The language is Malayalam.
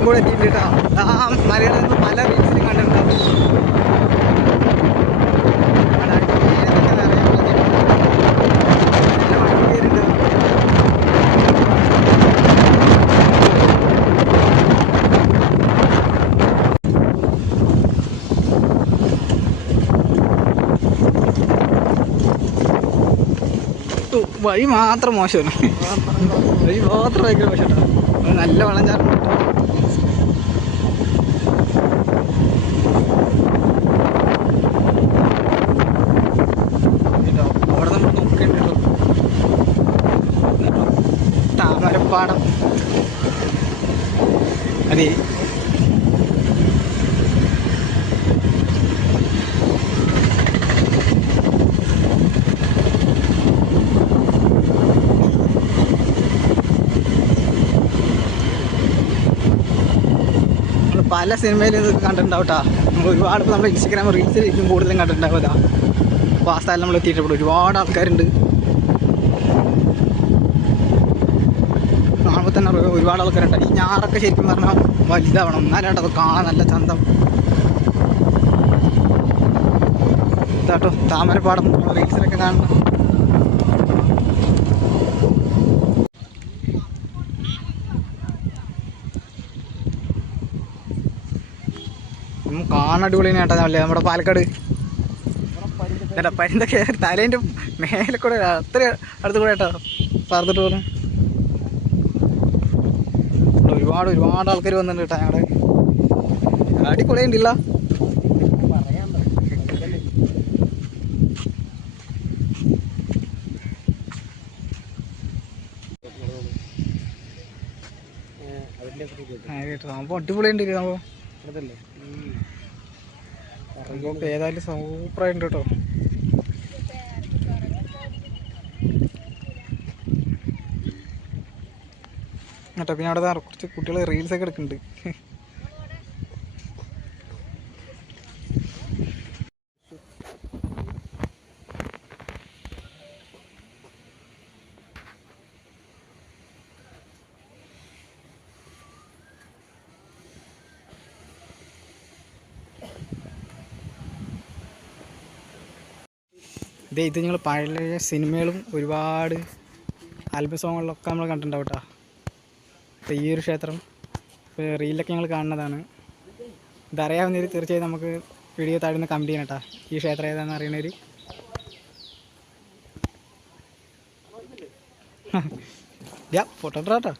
കോഴിക്കോട് എത്തിയിട്ടുണ്ട് കേട്ടോ ആ മലയുടെ നിന്ന് പല റീൽസിലും കണ്ടിട്ടുണ്ടാവും. വഴി മാത്രം മോശമാണ് വഴി മാത്രം ഭയങ്കര മോശം. നല്ല വെള്ളം ചാടുന്നു കേട്ടോ കേട്ടോ അവിടെ നമ്മൾ നോക്കേണ്ടി കേട്ടോ കേട്ടോ താമരപ്പാടം അതെ. പല സിനിമയിലും ഇത് കണ്ടിട്ടുണ്ടാവും കേട്ടോ നമ്മൾ ഒരുപാട് നമ്മുടെ ഇൻസ്റ്റഗ്രാം റീൽസിലേക്കും കൂടുതലും കണ്ടിട്ടുണ്ടാവും ഇതാ. അപ്പോൾ ആ സ്ഥലം നമ്മൾ എത്തിയിട്ട് ഇവിടെ ഒരുപാട് ആൾക്കാരുണ്ട്. അറിയാം ഒരുപാട് ആൾക്കാരുണ്ട് ഈ ഞാറൊക്കെ ശരിക്കും പറഞ്ഞാൽ വലുതാവണം. എന്നാലും അത് കാണാൻ നല്ല ചന്തം. ഇതാട്ടോ താമരപ്പാടം. റീൽസിലൊക്കെ കാണണം കാണടിപൊളി കാണാൻ അടിപൊളി തന്നെയാട്ടോ അല്ലേ നമ്മുടെ പാലക്കാട്. ചേട്ടാ പരിന്തൊക്കെ തലേന്റെ മേലെ കൂടെ അത്ര അടുത്ത് കൂടെ കേട്ടോ പറഞ്ഞിട്ട് ഇവിടെ ഒരുപാട് ഒരുപാട് ആൾക്കാർ വന്നിട്ടുണ്ട് കേട്ടോ ഞങ്ങളുടെ അടിപൊളി ഉണ്ടില്ല കേട്ടോ. സംഭവം അടിപൊളി ഉണ്ട് സംഭവം. സംഭവം ഏതായാലും സൂപ്പറായിട്ടുണ്ട് കേട്ടോ കേട്ടോ പിന്നെ അവിടെ കുറച്ച് കുട്ടികൾ റീൽസ് ഒക്കെ എടുക്കുന്നുണ്ട്. ഇതേ ഇത് നിങ്ങൾ പഴയ സിനിമകളും ഒരുപാട് ആൽബം സോങ്ങുകളിലൊക്കെ നമ്മൾ കണ്ടിട്ടുണ്ടാവും കേട്ടോ. അപ്പോൾ ഈ ഒരു ക്ഷേത്രം ഇപ്പോൾ റീലൊക്കെ ഞങ്ങൾ കാണുന്നതാണ്. ഇതറിയാവുന്നവർ തീർച്ചയായും നമുക്ക് വീഡിയോ താഴ്ന്ന കമന്റ് ചെയ്യണം കേട്ടോ ഈ ക്ഷേത്രം ഏതാണെന്ന് അറിയണവർ ഫോട്ടോ കേട്ടോ